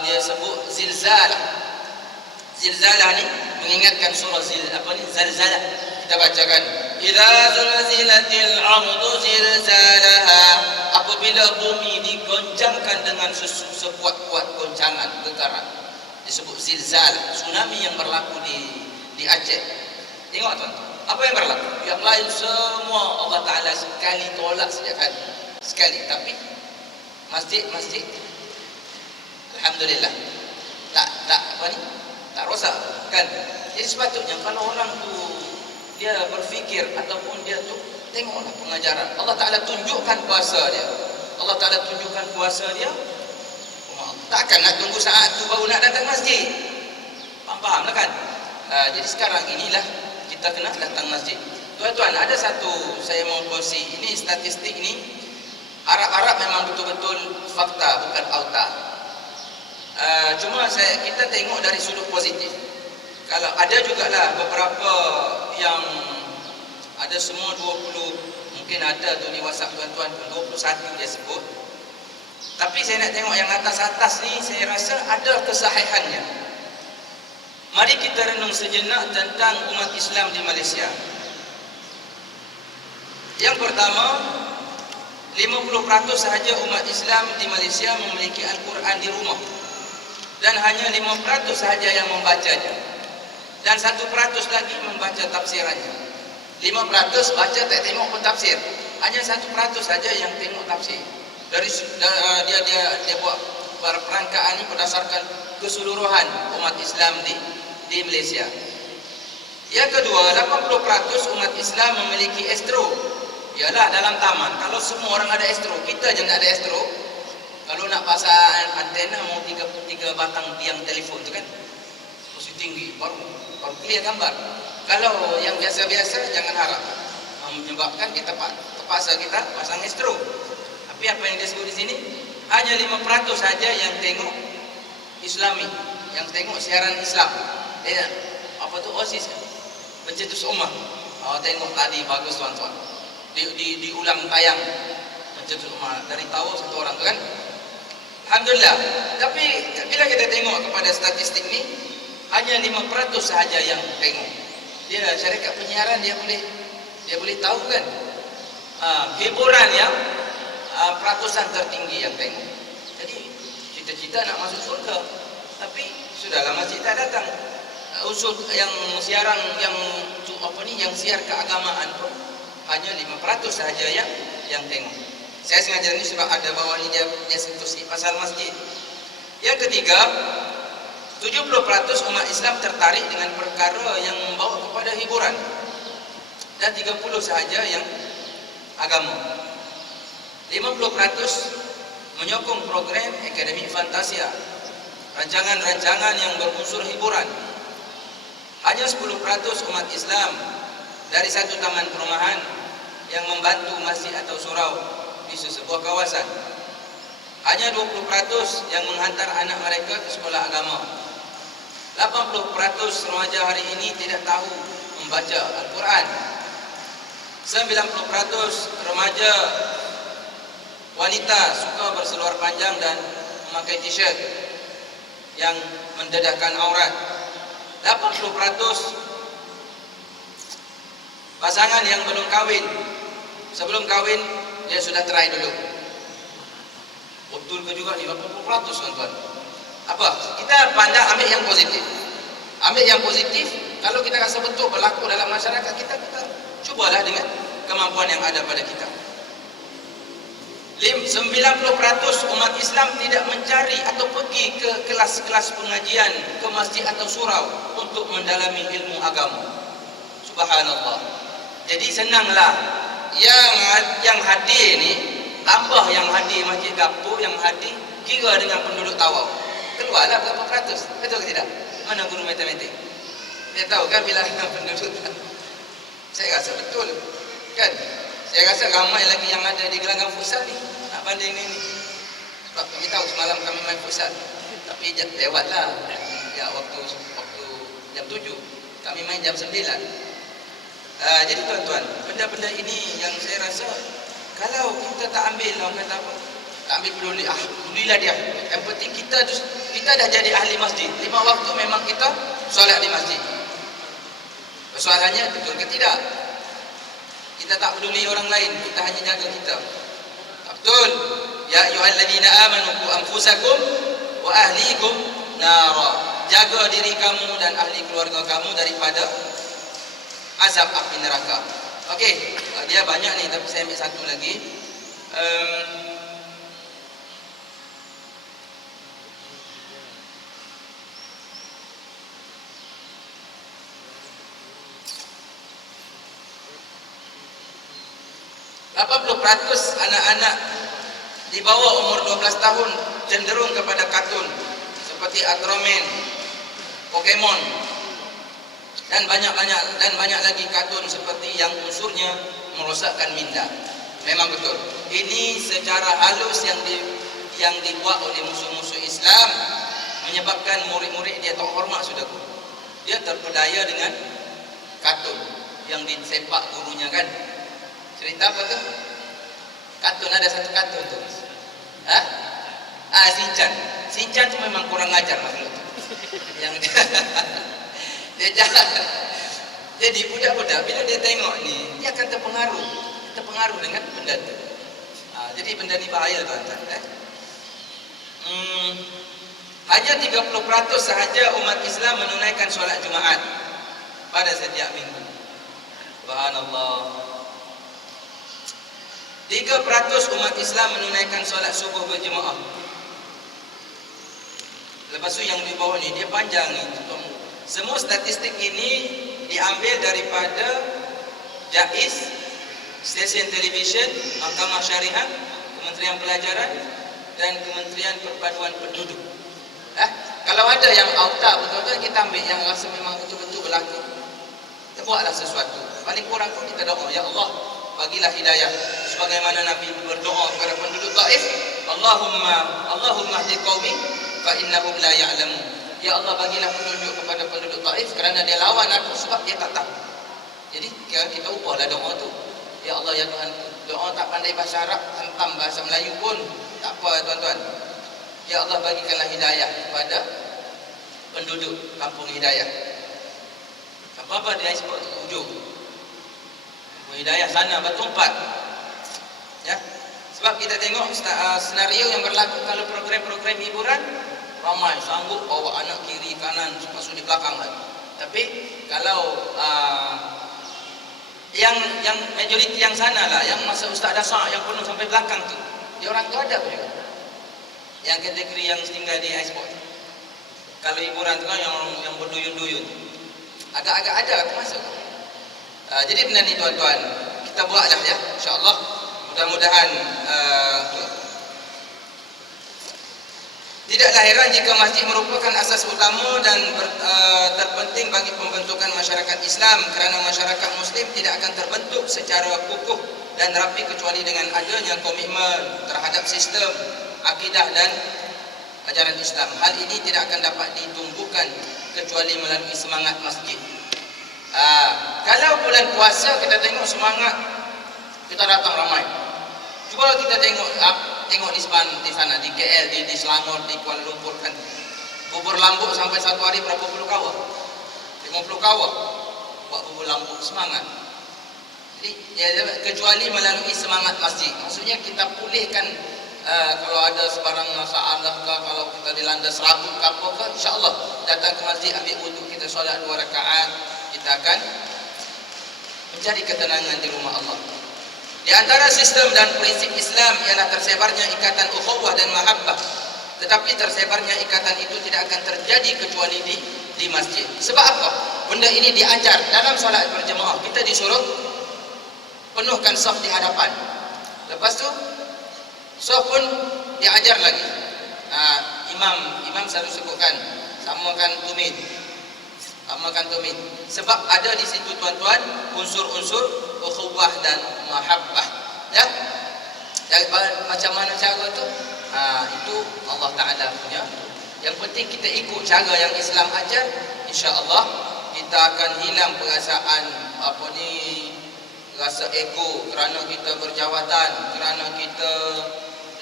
dia sebut zilzalah ni mengingatkan surah zalzalah. Kita bacakan, idza zulzilatil ardu zilzalaha, apabila bumi digoncangkan dengan sekuat-kuat goncangan, getaran, disebut zilzal. Tsunami yang berlaku di Aceh. Tengok tuan-tuan, apa yang berlaku? Yang lain semua Allah Ta'ala sekali tolak sejak kali sekali, tapi masjid alhamdulillah tak rosak kan. Jadi sepatutnya kalau orang tu dia berfikir ataupun dia tu tengoklah pengajaran Allah Ta'ala tunjukkan kuasa dia. Allah Ta'ala tunjukkan kuasa dia. Takkan nak tunggu saat tu baru nak datang masjid. Faham lah kan? Jadi sekarang inilah kita kena datang masjid. Tuan-tuan, ada satu saya mau kongsi. Ini statistik ni Arab-Arab memang betul-betul fakta, bukan auta. Cuma kita tengok dari sudut positif. Kalau ada jugalah beberapa yang ada semua 20, mungkin ada tu di WhatsApp tuan-tuan 21 dia sebut. Tapi saya nak tengok yang atas-atas ni, saya rasa ada kesahihannya. Mari kita renung sejenak tentang umat Islam di Malaysia. Yang pertama, 50% sahaja umat Islam di Malaysia memiliki Al-Quran di rumah. Dan hanya 5% sahaja yang membacanya. Dan 1% lagi membaca tafsirannya. 5% baca tak tengok pun tafsir. Hanya 1% saja yang tengok tafsir. Dia buat perangkaan ini berdasarkan keseluruhan umat Islam di Malaysia. Yang kedua, 80% umat Islam memiliki astro. Ialah dalam taman. Kalau semua orang ada astro, kita je tak ada astro. Kalau nak pasang antena mau 3 batang tiang telefon tu kan mesti tinggi baru clear gambar. Kalau yang biasa-biasa jangan harap, menyebabkan kita terpaksa kita pasang astro. Tapi apa yang disebut di sini, hanya 5% saja yang tengok Islami, yang tengok siaran Islam. Apa tu OSIS kan? Pencetus Ummah. Tengok tadi bagus tuan-tuan. Di ulang tayang Pencetus Ummah dari tahu satu orang tu kan. Alhamdulillah. Tapi bila kita tengok kepada statistik ni, hanya 5% sahaja yang tengok. Dia syarikat penyiaran dia boleh tahu kan. Hiburan yang peratusan tertinggi yang tengok. Jadi cita-cita nak masuk surga, tapi sudahlah masjid tak datang. Usul yang siaran yang siar keagamaan pun hanya 5% sahaja yang tengok. Saya sengaja ini sebab ada bawah ni dia sentuh pasal masjid. Yang ketiga, 70% umat Islam tertarik dengan perkara yang membawa kepada hiburan, dan 30% sahaja yang agama. 50% menyokong program akademik Fantasia, rancangan-rancangan yang berunsur hiburan. Hanya 10% umat Islam dari satu taman perumahan yang membantu masjid atau surau di sebuah kawasan. Hanya 20% yang menghantar anak mereka ke sekolah agama. 80% remaja hari ini tidak tahu membaca Al-Quran. 90% remaja wanita suka berseluar panjang dan memakai t-shirt yang mendedahkan aurat. 80% pasangan yang belum kahwin, sebelum kahwin dia sudah try dulu. Betul ke juga 50% tuan-tuan? Apa? Kita pandang ambil yang positif. Ambil yang positif, kalau kita rasa betul berlaku dalam masyarakat kita, kita cubalah dengan kemampuan yang ada pada kita. 90% umat Islam tidak mencari atau pergi ke kelas-kelas pengajian, ke masjid atau surau untuk mendalami ilmu agama. Subhanallah. Jadi senanglah yang hadir ni, tambah yang hadir masjid Gapur, yang hadir kira dengan penduduk Tawau, keluarlah berapa peratus. Betul ke tidak? Mana guru matematik? Dia tahu kan bila penduduk. Saya rasa betul kan? Saya rasa ramai lagi yang ada di gelanggang futsal ni nak banding ni. Sebab kami tahu semalam kami main futsal, tapi lewatlah ya waktu jam 7, kami main jam 9. Jadi tuan-tuan, benda-benda ini yang saya rasa kalau kita tak ambil, orang kata apa, tak ambil peduli, pedulilah dia. Yang penting kita dah jadi ahli masjid. 5 waktu memang kita solat di masjid. Persoalannya betul ke tidak? Kita tak peduli orang lain, kita hanya jaga kita. Tak betul. Ya ayyuhalladzina amanu qu anfusakum wa ahlikum nara. Jaga diri kamu dan ahli keluarga kamu daripada azab api neraka. Okey, dia banyak ni tapi saya ambil satu lagi. Peratus anak-anak di bawah umur 12 tahun cenderung kepada kartun seperti Ultraman, Pokemon, dan banyak lagi kartun seperti yang unsurnya merosakkan minda. Memang betul. Ini secara halus yang dibuat oleh musuh-musuh Islam menyebabkan murid-murid dia tak hormat saudara. Dia terpedaya dengan kartun yang disepak gurunya kan. Cerita apa tu? Kartun, ada satu kartun tu. Shinchan tu memang kurang ajar makhluk tu. Yang dia jalan. Jadi budak-budak bila dia tengok ni, dia akan terpengaruh dengan benda tu. Jadi benda ni bahaya tuan-tuan. Hanya 30% sahaja umat Islam menunaikan solat Jumaat pada setiap minggu. Subhanallah. 3% umat Islam menunaikan solat subuh berjemaah. Lepas tu yang di bawah ni dia panjang ni. Semua statistik ini diambil daripada JAIS, stesen televisyen, Mahkamah Syariah, Kementerian Pelajaran dan Kementerian Perpaduan Penduduk. Kalau ada yang auta betul-betul kita ambil yang rasa memang betul-betul berlaku. Kita buatlah sesuatu. Paling kurang pun kita doa, ya Allah, bagilah hidayah sebagaimana Nabi berdoa kepada penduduk Taif, Allahumma hdi qaumi fa innahum la ya'lamun. Ya Allah, bagilah petunjuk kepada penduduk Taif kerana dia lawan aku sebab dia tak tahu. Jadi kita ubahlah doa tu. Ya Allah, ya Tuhan, doa tak pandai bahasa Arab, hentam bahasa Melayu pun tak apa tuan-tuan. Ya Allah, bagikanlah hidayah kepada penduduk kampung Hidayah. Apa-apa dia sebut ujung Hidayah sana batu 4. Ya. Sebab kita tengok senario yang berlaku kalau program-program hiburan, ramai sanggup bawa anak kiri kanan masuk di belakang lagi. Tapi kalau yang majoriti yang sana lah, yang masa Ustaz Dasar yang penuh sampai belakang tu, dia orang tu ada juga. Yang kategori yang tinggal di export. Kalau hiburan tu kan yang berduyun-duyun, agak-agak ada termasuk. Jadi benda ni tuan-tuan, kita buatlah ya, insya-Allah. Mudah-mudahan tidaklah heran jika masjid merupakan asas utama dan terpenting bagi pembentukan masyarakat Islam, kerana masyarakat Muslim tidak akan terbentuk secara kukuh dan rapi kecuali dengan adanya komitmen terhadap sistem, akidah dan ajaran Islam. Hal ini tidak akan dapat ditumbuhkan kecuali melalui semangat masjid. Kalau bulan puasa kita tengok semangat, kita datang ramai. Cuba kita tengok di sana, di KL, di Selangor, di Kuala Lumpur kan, bubur lambuk sampai satu hari berapa puluh kawa, 50 kawa buat bubur lambuk, semangat. Jadi kecuali melalui semangat masjid, maksudnya kita pulihkan. Kalau ada sebarang masalah ke, kalau kita dilanda serabut ke apa ke, insya-Allah datang ke masjid, ambil wuduk, kita solat 2 rakaat, kita akan mencari ketenangan di rumah Allah. Di antara sistem dan prinsip Islam ialah tersebarnya ikatan ukhuwah dan mahabbah. Tetapi tersebarnya ikatan itu tidak akan terjadi kecuali di masjid. Sebab apa? Benda ini diajar dalam solat berjemaah. Kita disuruh penuhkan saf di hadapan. Lepas tu saf pun diajar lagi. Imam selalu sebutkan, samakan tumit. Sebab ada di situ tuan-tuan unsur-unsur ukhuwah dan mahabbah. Ya. Dan macam mana cara tu? Itu Allah Taala punya. Yang penting kita ikut cara yang Islam ajar, insya-Allah kita akan hilang perasaan rasa ego kerana kita berjawatan, kerana kita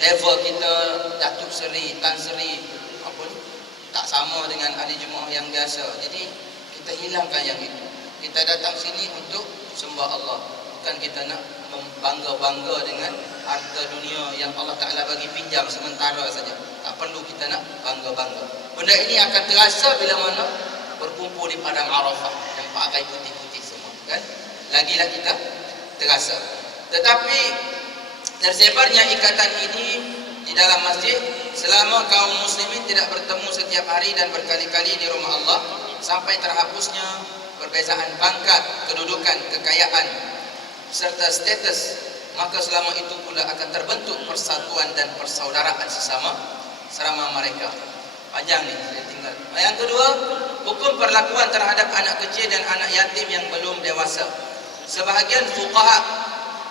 level kita Datuk Seri, Tan Seri tak sama dengan ahli jemaah yang biasa. Jadi kita hilangkan yang itu. Kita datang sini untuk sembah Allah, bukan kita nak bangga-bangga dengan harta dunia yang Allah Ta'ala bagi pinjam sementara saja. Tak perlu kita nak bangga-bangga. Benda ini akan terasa bila mana berkumpul di padang Arafah yang pakai putih-putih semua, kan? Lagilah kita terasa. Tetapi tersebarnya ikatan ini di dalam masjid selama kaum muslimin tidak bertemu setiap hari dan berkali-kali di rumah Allah, sampai terhapusnya perbezaan pangkat, kedudukan, kekayaan serta status, maka selama itu pula akan terbentuk persatuan dan persaudaraan sesama mereka. Panjang ni saya tinggal. Yang kedua, hukum perlakuan terhadap anak kecil dan anak yatim yang belum dewasa. Sebahagian fuqaha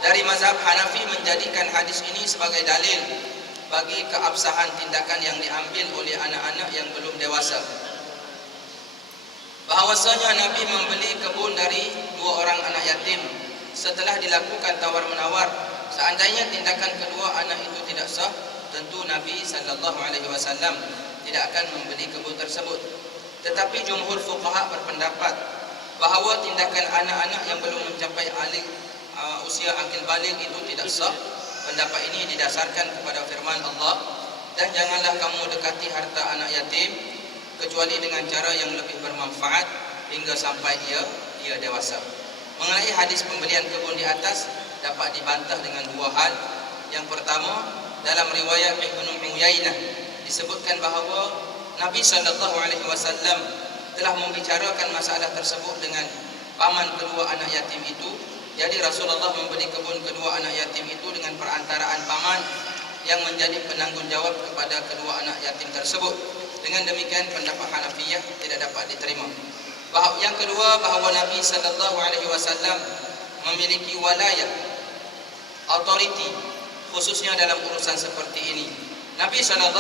dari mazhab Hanafi menjadikan hadis ini sebagai dalil bagi keabsahan tindakan yang diambil oleh anak-anak yang belum dewasa. Bahawasanya Nabi membeli kebun dari 2 orang anak yatim setelah dilakukan tawar-menawar. Seandainya tindakan kedua anak itu tidak sah, tentu Nabi SAW tidak akan membeli kebun tersebut. Tetapi jumhur fuqaha berpendapat bahawa tindakan anak-anak yang belum mencapai usia akil baligh itu tidak sah. Pendapat ini didasarkan kepada firman Allah, dan janganlah kamu dekati harta anak yatim kecuali dengan cara yang lebih bermanfaat hingga sampai ia dewasa. Mengenai hadis pembelian kebun di atas dapat dibantah dengan 2 hal. Yang pertama, dalam riwayat Ibnu Uyainah disebutkan bahawa Nabi SAW telah membicarakan masalah tersebut dengan paman kedua anak yatim itu. Jadi Rasulullah membeli kebun kedua anak yatim itu dengan perantaraan paman yang menjadi penanggungjawab kepada kedua anak yatim tersebut. Dengan demikian pendapat Hanafiyah tidak dapat diterima. Yang kedua, bahawa Nabi SAW memiliki walayah, autoriti, khususnya dalam urusan seperti ini. Nabi SAW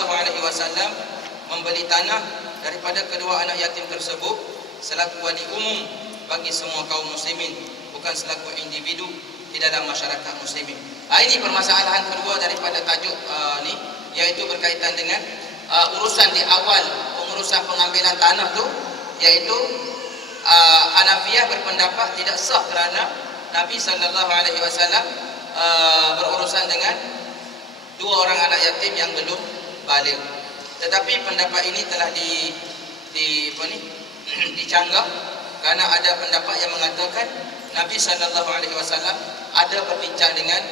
membeli tanah daripada kedua anak yatim tersebut selaku wali umum bagi semua kaum muslimin, bukan selaku individu di dalam masyarakat muslimin. Ini permasalahan kedua daripada tajuk ni, iaitu berkaitan dengan urusan di awal pengurusan pengambilan tanah tu, iaitu Hanafiyah berpendapat tidak sah kerana Nabi SAW berurusan dengan 2 orang anak yatim yang belum baligh. Tetapi pendapat ini telah dicanggah Karena ada pendapat yang mengatakan Nabi SAW ada berbincang dengan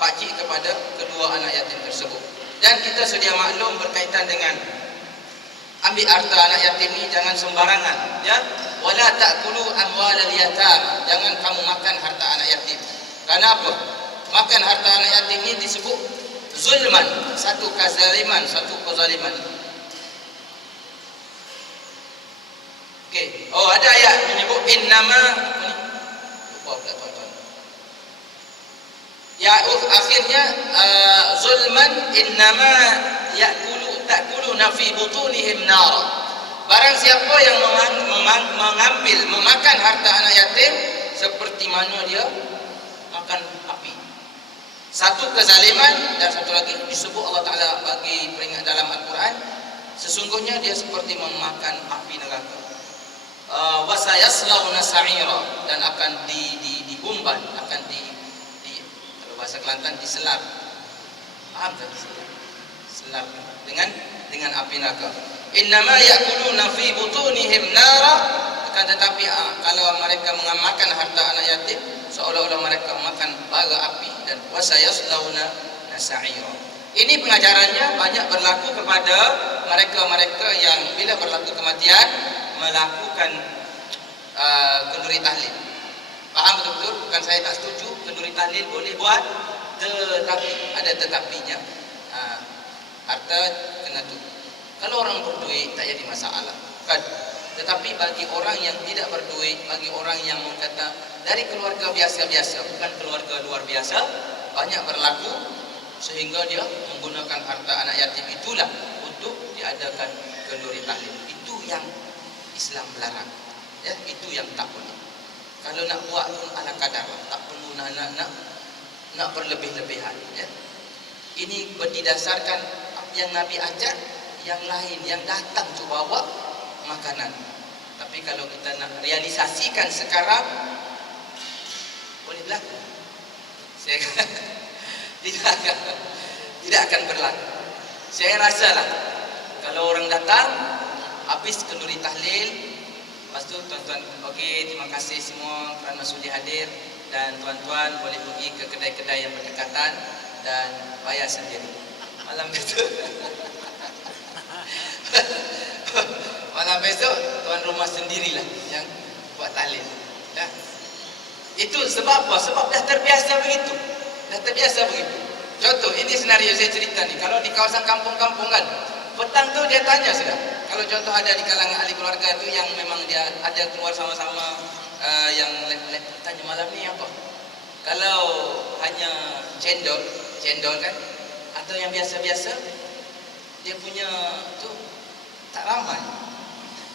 pakcik kepada kedua anak yatim tersebut. Dan kita sedia maklum berkaitan dengan ambil harta anak yatim ni jangan sembarangan, ya. Wala ta'kulu amwalal yatam, jangan kamu makan harta anak yatim. Karena apa? Makan harta anak yatim ni disebut zulman, satu kezaliman, satu kezaliman. Okey. Oh, ada ayat menyebut innama, lupa pula tuan-tuan. Ya, akhirnya zulman innama ta'kuluna fi butunihim nar. Barang siapa yang mengambil, memakan harta anak yatim, seperti mana dia makan api. Satu kezaliman, dan satu lagi disebut Allah Ta'ala bagi peringat dalam Al-Quran, sesungguhnya dia seperti memakan api neraka. Wa sayaslawna sa'ira, dan akan diumban, akan kalau bahasa Kelantan diselar. Paham tak? Selar dengan api neraka. Innama ya'kuluna fi butunihim nara, akan tetapi kalau mereka mengamalkan harta anak yatim seolah-olah mereka makan bara api, dan wasayaslawna sa'ira. Ini pengajarannya banyak berlaku kepada mereka-mereka yang bila berlaku kematian melakukan kenduri tahlil. Faham betul-betul? Bukan saya tak setuju, kenduri tahlil boleh buat, tetapi ada tetapinya. Harta kena tu. Kalau orang berduit tak jadi masalah, kan? Tetapi bagi orang yang tidak berduit, bagi orang yang kata dari keluarga biasa-biasa, bukan keluarga luar biasa, banyak berlaku sehingga dia menggunakan harta anak yatim itulah untuk diadakan kenduri tahlil. Itu yang Islam melarang, ya, itu yang tak boleh. Kalau nak buat pun ala kadar, tak perlu nak berlebih-lebihan, ya. Ini berdasarkan yang Nabi ajar, yang lain yang datang tu bawa makanan. Tapi kalau kita nak realisasikan sekarang, boleh berlaku. Saya tidak akan berlaku. Saya rasalah kalau orang datang habis kenduri tahlil, lepas tu tuan-tuan, okey, terima kasih semua kerana sudi hadir, dan tuan-tuan boleh pergi ke kedai-kedai yang berdekatan dan bayar sendiri. Malam besok malam besok tuan rumah sendirilah yang buat tahlil. Dah. Itu sebab apa? Sebab dah terbiasa begitu. Dah terbiasa begitu. Contoh, ini senario saya cerita ni. Kalau di kawasan kampung-kampung kan, petang tu dia tanya sudah. Kalau contoh ada di kalangan ahli keluarga tu yang memang dia ada keluar sama-sama, yang tanya malam ni apa? Kalau hanya cendol kan, atau yang biasa-biasa, dia punya tu tak ramai.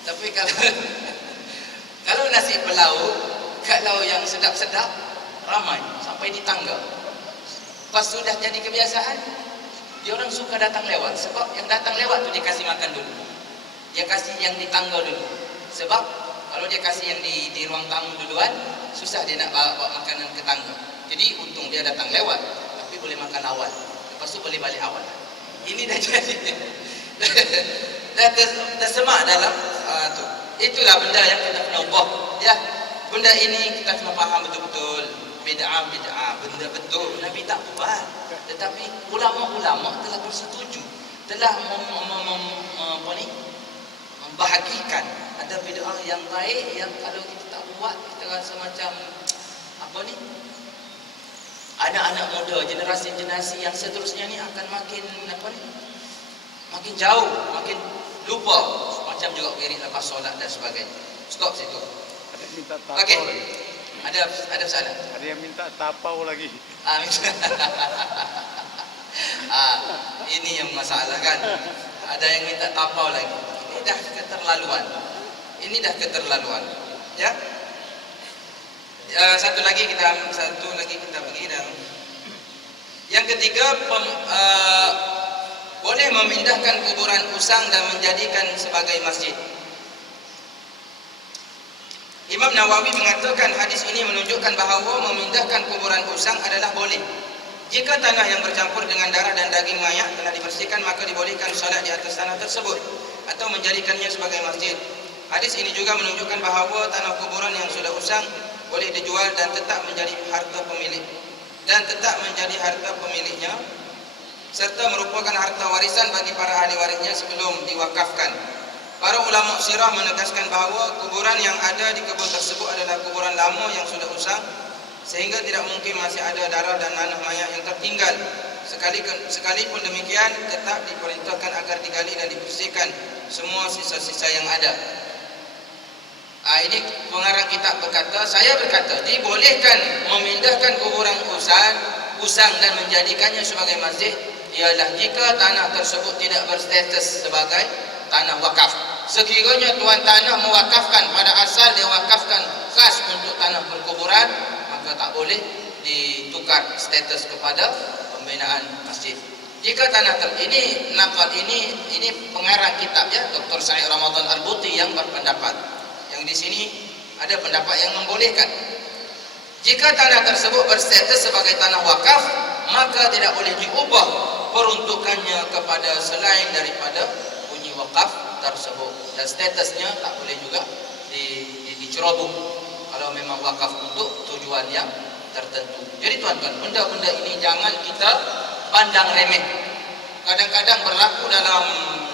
Tapi kalau nasi pelau, kalau yang sedap-sedap ramai sampai di tangga. Pas sudah jadi kebiasaan, dia orang suka datang lewat. Sebab yang datang lewat tu dia kasih makan dulu, dia kasih yang di tangga dulu. Sebab kalau dia kasih yang di ruang tamu duluan, susah dia nak bawa makanan ke tangga. Jadi untung dia datang lewat, tapi boleh makan awal, lepas tu boleh balik awal. Ini dah jadi dah tersemak dalam tu. Itulah benda yang kita kena ubah, ya. Benda ini kita kena faham betul-betul. Bid'ah, benda betul Nabi tak buat, tetapi ulama-ulama telah bersetuju, telah membahagikan ada bid'ah yang baik, yang kalau kita tak buat kita rasa macam anak-anak muda, generasi yang seterusnya ni akan makin makin jauh, makin lupa, macam juga wirid lepas solat dan sebagainya. Stop situ. Ada yang minta tapau okay. lagi. Ada soalan? Ada yang minta tapau lagi. Ini yang masalah kan. Ada yang minta tapau lagi. Ini dah keterlaluan. Ya. Satu lagi kita pergi dalam. Yang ketiga, boleh memindahkan kuburan usang dan menjadikan sebagai masjid. Imam Nawawi mengatakan hadis ini menunjukkan bahawa memindahkan kuburan usang adalah boleh. Jika tanah yang bercampur dengan darah dan daging mayat telah dibersihkan, maka dibolehkan solat di atas tanah tersebut atau menjadikannya sebagai masjid. Hadis ini juga menunjukkan bahawa tanah kuburan yang sudah usang boleh dijual dan tetap menjadi harta pemilik pemiliknya, serta merupakan harta warisan bagi para ahli warisnya sebelum diwakafkan. Para ulama sirah menegaskan bahawa kuburan yang ada di kebun tersebut adalah kuburan lama yang sudah usang, sehingga tidak mungkin masih ada darah dan nanah mayat yang tertinggal. Sekalipun demikian, tetap diperintahkan agar digali dan dibersihkan semua sisa-sisa yang ada. Ini pengarang kitab berkata, saya berkata, dibolehkan memindahkan kuburan usang dan menjadikannya sebagai masjid ialah jika tanah tersebut tidak berstatus sebagai tanah wakaf. Sekiranya tuan tanah mewakafkan, pada asal dia wakafkan khas untuk tanah perkuburan, maka tak boleh ditukar status kepada pembinaan masjid. Jika tanah ini nakal ini pengarang kitab ya, Dr. Sa'id Ramadan Al-Buti yang berpendapat. Yang di sini ada pendapat yang membolehkan. Jika tanah tersebut berstatus sebagai tanah wakaf, maka tidak boleh diubah peruntukannya kepada selain daripada bunyi wakaf tersebut, dan statusnya tak boleh juga dicerobong kalau memang wakaf untuk tujuan yang tertentu. Jadi tuan-tuan, benda-benda ini jangan kita pandang remeh. Kadang-kadang berlaku dalam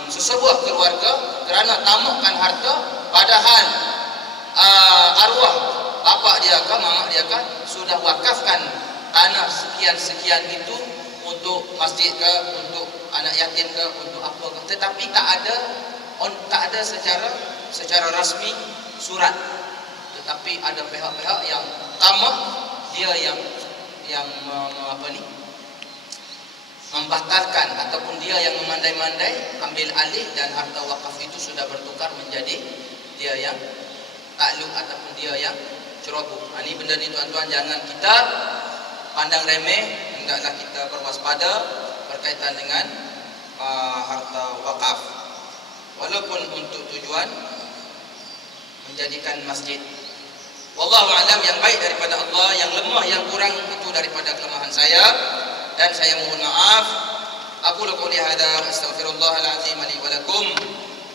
sesebuah keluarga kerana tamakkan harta, padahal arwah bapak dia ke mamak dia kan sudah wakafkan tanah sekian-sekian itu untuk masjid ke, untuk anak yatim ke, untuk apa ke, tetapi tak ada secara rasmi surat. Tetapi ada pihak-pihak yang tamak, dia yang membatalkan ataupun dia yang memandai-mandai ambil alih, dan harta wakaf itu sudah bertukar menjadi dia yang takluk ataupun dia yang ceroboh. Ini benda ni tuan-tuan jangan kita pandang remeh, hendaklah kita berwaspada berkaitan dengan harta wakaf, walaupun untuk tujuan menjadikan masjid. Wallahu a'lam, yang baik daripada Allah, yang lemah, yang kurang itu daripada kelemahan saya, dan saya mohon maaf. Aku qouli hadza astaghfirullahal azim li wa lakum.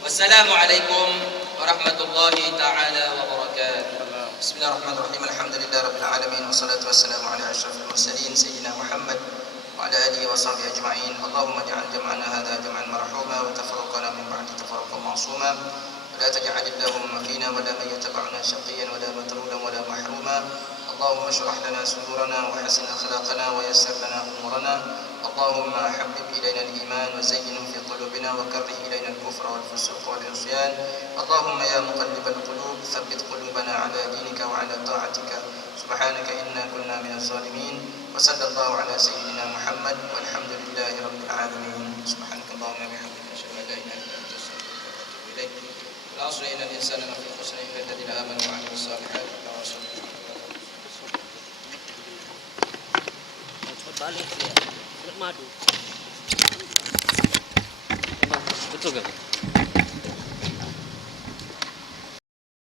Wassalamualaikum warahmatullahi taala wabarakatuh. Bismillahirrahmanirrahim. Alhamdulillahirabbil alamin, wassalatu wassalamu ala asyrafil mursalin sayyidina Muhammad wa ala alihi wa sahbihi ajma'in. Allahumma ij'al jam'ana hadza jam'an marhuma wa tafarraqana min ba'di tafarruqan ma'suma. ولا تجعل اللهم فينا ولا من يتبعنا شقيا ولا مطرودا ولا محروما. اللهم اشرح لنا صدورنا وحسن اخلاقنا ويسر لنا امورنا. اللهم حبب الينا الايمان وزينه في قلوبنا وكره الينا الكفر والفسوق والعصيان. اللهم يا مقلب القلوب ثبت قلوبنا على دينك وعلى طاعتك. سبحانك انا كنا من الظالمين. وصلى الله على سيدنا محمد والحمد لله رب العالمين. سبحانك اللهم وبحمدك اشهد ان لا اله الا انت استغفرك واتوب اليك. العصر إن الإنسان لفي خسر إلا الذين آمنوا وعملوا الصالحات وتواصوا balik dia, madu. Betul kan?